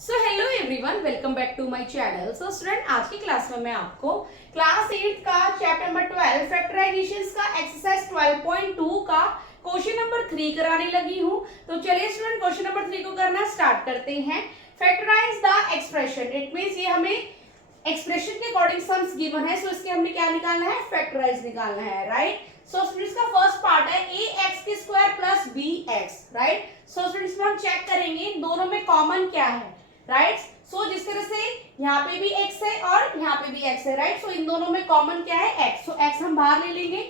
So hello everyone, welcome back to my channel. So student, आज की class में मैं आपको क्लास 8 का चैप्टर नंबर 12 फैक्टराइजेशंस का एक्सरसाइज 12.2 का क्वेश्चन नंबर 3 कराने लगी हूँ। तो चलिए स्टूडेंट, क्वेश्चन नंबर 3 को करना स्टार्ट करते हैं। Factorize the expression, it means ये हमें एक्सप्रेशन के अकॉर्डिंग सम्स गिवन है, सो इसके हमने क्या निकालना है, फैक्टराइज निकालना है, राइट। सो स्टूडेंट्स का फर्स्ट पार्ट है ax² plus bx, right. So students में हम चेक करेंगे इन दोनों में कॉमन क्या है, राइट। सो जिस तरह से यहाँ पे भी x है और यहाँ पे भी x है, राइट। सो इन दोनों में कॉमन क्या है, x। सो x हम बाहर ले लेंगे,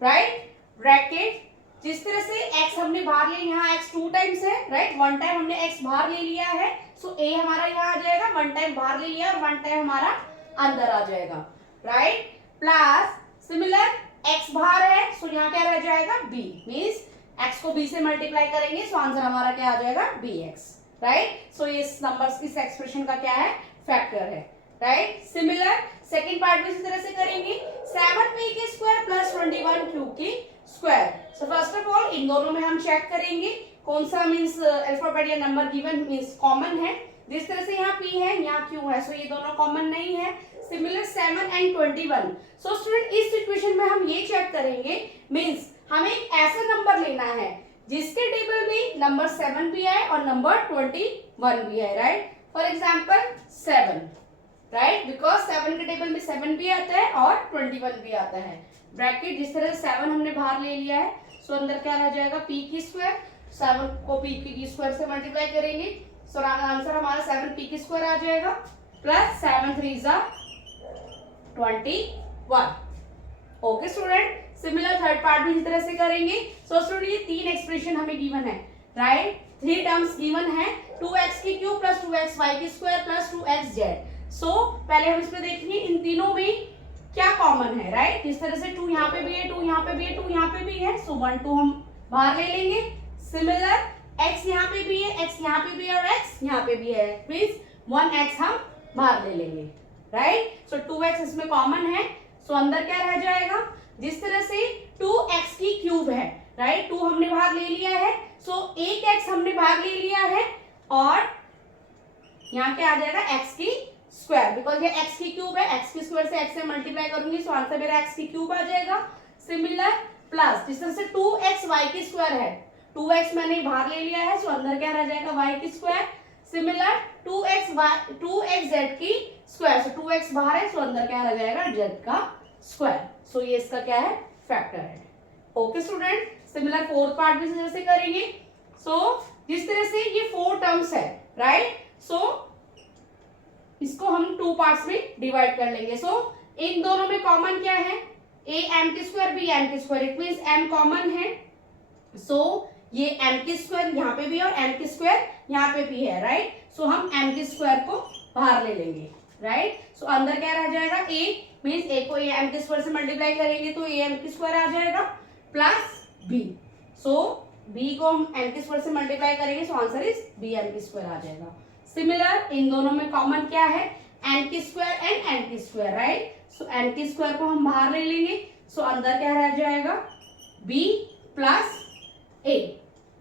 राइट, ब्रैकेट। जिस तरह से x हमने बाहर लिया, यहाँ x 2 टाइम्स है, राइट। 1 टाइम हमने x बाहर ले लिया है, सो a हमारा यहाँ आ जाएगा, 1 टाइम बाहर ले लिया और 1 टाइम हमारा अंदर आ जाएगा, राइट। प्लस सिमिलर x बाहर है, सो यहाँ क्या रह जाएगा, b। मीन्स x को b से मल्टीप्लाई करेंगे, सो आंसर हमारा क्या आ जाएगा, bx, राइट। सो इस नंबर्स इस एक्सप्रेशन का क्या है, फैक्टर है, राइट। सिमिलर सेकंड पार्ट भी इसी तरह से करेंगे, 7p² plus 21q²। So first of all in दोनों में हम चेक करेंगे कौन सा मीन्स अल्फाबेट या नंबर गिवन मीन्स कॉमन है। जिस तरह से यहाँ p है, यहाँ q है, सो ये दोनों कॉमन नहीं है। Similar 7 and 21। सो स्टूडेंट, इस सिचुएशन में हम ये चेक करेंगे मीन्स हमें एक ऐसा नंबर लेना है जिसके टेबल में नंबर 7 भी है और नंबर 21 भी है, right. For example 7, right, because 7 के टेबल में 7 भी आता है और 21 भी आता है। ब्रैकेट जिस तरह से 7 हमने बाहर ले लिया है, सो अंदर क्या रह जाएगा, p²। 7 को p² से मल्टीप्लाई करेंगे, सो आंसर हमारा 7p² आ जाएगा, प्लस 7 3 जा 21। Okay student, similar third part भी इस तरह से करेंगे। सो स्टूडेंट, ये 3 एक्सप्रेशन हमें गिवन है, राइट। 3 टर्म्स गिवन है, 2x³ plus 2xy² plus 2xz। सो पहले हम इसमें देखेंगे इन तीनों में क्या कॉमन है, राइट। इस तरह से 2 यहाँ पे भी है, 2 यहाँ पे भी है, 2 यहाँ पे भी है, सो 1 2 हम बाहर ले लेंगे। सिमिलर x यहाँ पे भी है, x यहाँ पे भी है और x यहाँ पे भी है, मीन्स 1x हम बाहर ले लेंगे, राइट। सो 2x इसमें कॉमन है, सो अंदर क्या रह जाएगा, जिस तरह से 2x³ है, राइट, 2 हमने भाग ले लिया है, सो 1x हमने भाग ले लिया है और यहाँ क्या आ जाएगा, x², बिकॉज ये x³ है, x² से x से मल्टीप्लाई करूंगी, सो आंसर मेरा x³ आ जाएगा। सिमिलर प्लस जिस तरह से 2xy² है, 2x मैंने बाहर ले लिया है, सो अंदर क्या रह जाएगा, y²। सिमिलर 2xz², सो 2x बाहर है, सो अंदर क्या रह जाएगा, z²। सो ये इसका क्या है, फैक्टर है। Okay student, similar fourth part भी इस तरह से करेंगे। सो जिस तरह से ये 4 टर्म्स है, राइट, सो इसको हम 2 पार्ट्स में डिवाइड कर लेंगे। सो इन दोनों में कॉमन क्या है, am², bm², it means m common है, सो ये m² यहाँ पे भी है और m² यहाँ पे भी है, राइट। सो हम m² को बाहर ले लेंगे, राइट। सो अंदर क्या रह जाएगा, a, मीन्स a को m² से मल्टीप्लाई करेंगे तो am² आ जाएगा, प्लस b। सो b को हम m² से मल्टीप्लाई करेंगे, सो आंसर इज bm² आ जाएगा। सिमिलर इन दोनों में कॉमन क्या है, n² and n², right. So n² को हम बाहर ले लेंगे, सो अंदर क्या रह जाएगा, b plus a,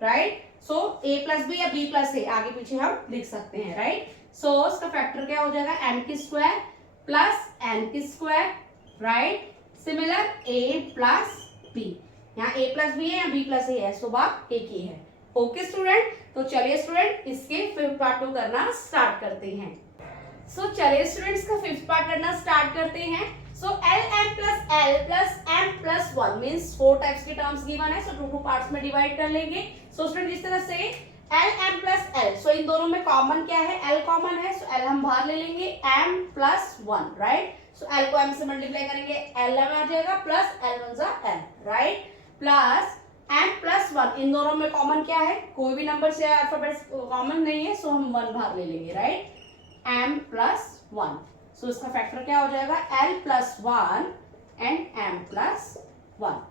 right. So a plus b या b प्लस a आगे पीछे हम लिख सकते हैं, राइट। सो इसका फैक्टर क्या हो जाएगा, n² plus n², right. Similar a plus b, यहाँ a प्लस b है या b प्लस a है, सो बात एक ही है। ओके स्टूडेंट, तो चलिए स्टूडेंट इसके फिफ्थ पार्ट को करना स्टार्ट करते हैं। सो चलिए स्टूडेंट इसका फिफ्थ पार्ट करना स्टार्ट करते हैं। सो LM plus M plus 1 means 4 types के टर्म्स गिवन है, सो 2 पार्ट्स में डिवाइड कर लेंगे। सो स्टूडेंट जिस तरह से LM प्लस L, सो इन दोनों में कॉमन क्या है, L कॉमन है, सो L हम बाहर ले लेंगे, M प्लस 1, राइट। सो L को M से मल्टीप्लाई करेंगे, L आ जाएगा, प्लस L1 जा L, right. Plus M plus 1, इन दोनों में कॉमन क्या है, कोई भी नंबर से अल्फाबेट कॉमन नहीं है, सो हम 1 बाहर ले लेंगे, राइट। M प्लस 1, सो इसका फैक्टर क्या हो जाएगा, L plus 1 and M plus 1।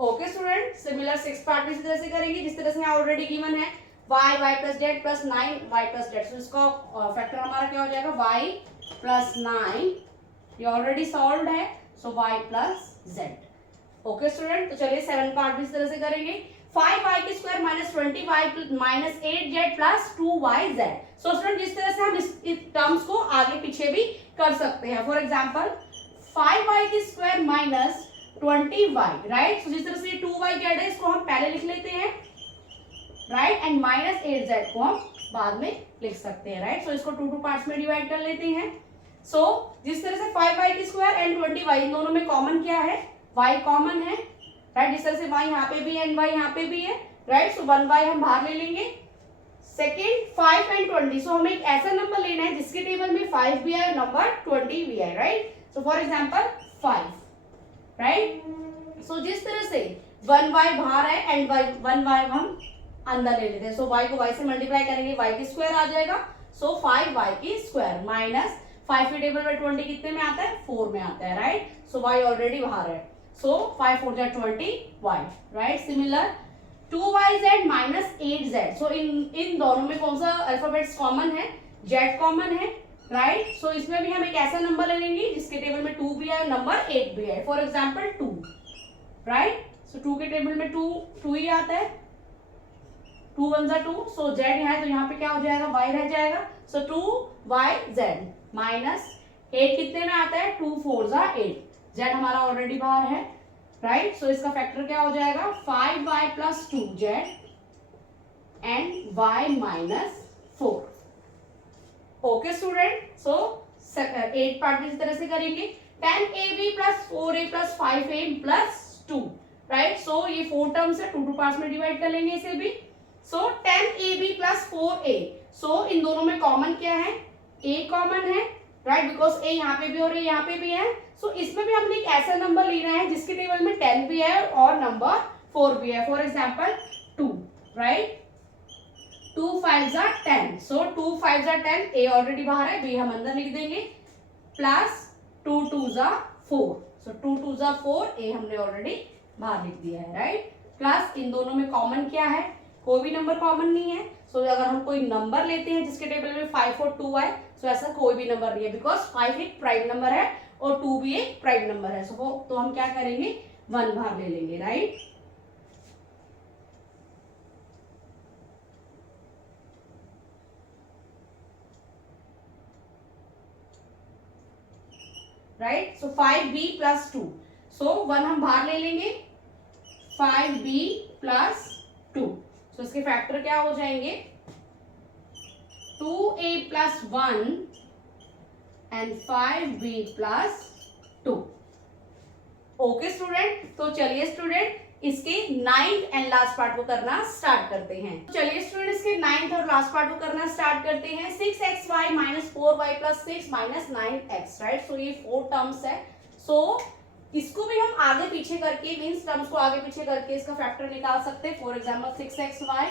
Okay student, similar 6 part भी इसी तरह से करेंगे, जिस तरह से यहाँ ऑलरेडी गिवन है y plus z plus 9y plus z। सो इसका फैक्टर हमारा क्या हो जाएगा, y प्लस 9, ये ऑलरेडी सॉल्व्ड है, सो y plus z। Okay student, तो चलिए 7 पार्ट भी इस तरह से करेंगे। 5y² minus 20y minus 8z plus 2yz। So student जिस तरह से हम इस टर्म्स को आगे पीछे भी कर सकते हैं। For example 5y² minus 20y, right. So जिस तरह से 2y क्या है इसको हम पहले लिख लेते हैं, राइट, एंड माइनस 8z को हम बाद में लिख सकते हैं, राइट। सो इसको 2 पार्ट्स में डिवाइड कर लेते हैं। सो जिस तरह से 5y² एंड 20y इन दोनों में कॉमन क्या है, y कॉमन है, राइट। जिस तरह से y यहाँ पे भी है एंड y यहाँ पे भी है, राइट। सो 1y हम बाहर ले लेंगे। सेकेंड 5 एंड 20, सो हमें एक ऐसा नंबर लेना है जिसके टेबल में 5 भी है और नंबर 20 भी है, right. So for example 5, right. So जिस तरह से 1y बाहर है एंड 1y हम अंदर ले लेते हैं। सो y को y से मल्टीप्लाई करेंगे, y की स्क्वायर आ जाएगा। सो 5y की स्क्वायर माइनस 5 के टेबल में 20 कितने में आता है, 4 में आता है, राइट। सो y ऑलरेडी बाहर है। सो 5 4 जा 20y, right. Similar 2yz minus 8z। सो इन दोनों में कौन सा अल्फाबेट्स कॉमन है, z कॉमन है, राइट। सो इसमें भी हम एक ऐसा नंबर ले लेंगे जिसके टेबल में 2 भी है और नंबर 8 भी है। For example 2, right. सो 2 के टेबल में 2 ही आता है, 2 1 जा 2। सो z है तो यहाँ पे क्या हो जाएगा, y रह जाएगा। सो 2yz माइनस 8 कितने में आता है, 2 4 जा 8, z हमारा ऑलरेडी बाहर है, राइट। सो इसका फैक्टर क्या हो जाएगा, 5y plus 2z and y minus 4। Okay student. So 8 part इस तरह से करेंगे। 10ab plus 4a plus 5a plus 2, right. So ये 4 टर्म्स है, 2 पार्ट्स में डिवाइड कर लेंगे इसे भी। सो 10ab प्लस 4a, सो इन दोनों में कॉमन क्या है, a कॉमन है, राइट, बिकॉज a यहाँ पे भी और a यहाँ पे भी है। सो इसमें भी हमने एक ऐसा नंबर लेना है जिसके टेबल में 10 भी है और नंबर 4 भी है। For example 2, right. 2 5 जा 10। सो 2 5 जा 10, a ऑलरेडी बाहर है, b हम अंदर लिख देंगे, प्लस 2 2 जा 4। सो 2 2 जा 4, a हमने ऑलरेडी बाहर लिख दिया है, राइट। प्लस इन दोनों में कॉमन क्या है, कोई भी नंबर कॉमन नहीं है। सो अगर हम कोई नंबर लेते हैं जिसके टेबल में 5 और 2 है, सो ऐसा कोई भी नंबर नहीं है, बिकॉज 5 एक प्राइम नंबर है और 2 भी एक प्राइम नंबर है। सो तो हम क्या करेंगे, 1 बाहर ले लेंगे, राइट। राइट। सो 5b प्लस 2, सो 1 हम बाहर ले लेंगे, 5b प्लस 2। सो इसके फैक्टर क्या हो जाएंगे, 2a plus 1 and 5b plus 2। Okay student. तो चलिए स्टूडेंट इसके 9th एंड लास्ट पार्ट को करना स्टार्ट करते हैं। चलिए स्टूडेंट इसके 9th और लास्ट पार्ट को करना स्टार्ट करते हैं। 6xy minus 4y plus 6 minus 9x, right. So ये 4 टर्म्स है। सो इसको भी हम आगे पीछे करके, मीन्स टर्म्स को आगे पीछे करके इसका फैक्टर निकाल सकते हैं। For example 6xy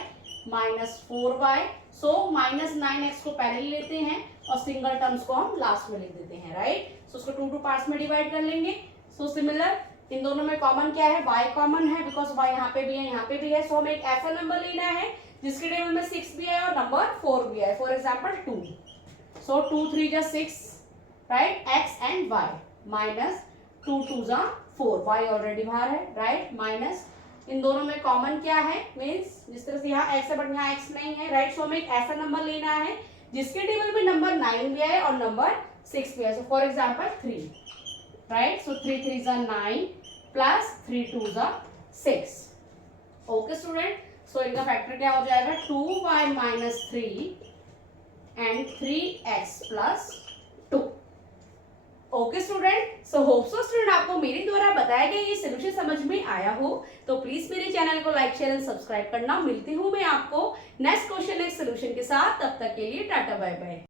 minus 4y, so minus 9x को पहले लेते हैं और सिंगल टर्म्स को हम लास्ट में लिख देते हैं, राइट। सो उसको 2 पार्ट्स में डिवाइड कर लेंगे। सो सिमिलर इन दोनों में कॉमन क्या है, y कॉमन है, बिकॉज y यहाँ पे भी है यहाँ पे भी है। सो हमें एक ऐसा नंबर लेना है जिसके टेबल में 6 भी है और नंबर 4 भी है। For example 2। सो 2 3 जा 6, right, x and y minus 2 2 जा 4, y ऑलरेडी बाहर है, राइट, माइनस इन दोनों में कॉमन क्या है, मीन्स जिस तरह से यहाँ x है बट यहाँ x नहीं है, राइट। सो हमें एक ऐसा नंबर लेना है जिसके टेबल में नंबर 9 भी है और नंबर 6 भी है। So for example 3, right. So 3 3 जा 9 प्लस 3 2 जा 6। Okay student. सो इनका फैक्टर क्या हो जाएगा, 2y minus 3 and 3x plus 2। Okay student. So hope so student आपको मेरे द्वारा बताया गया ये सोल्यूशन समझ में आया हो। तो प्लीज मेरे चैनल को लाइक शेयर एंड सब्सक्राइब करना। मिलती हूँ मैं आपको नेक्स्ट क्वेश्चन नेक्स्ट सोल्यूशन के साथ। तब तक के लिए टाटा बाय बाय।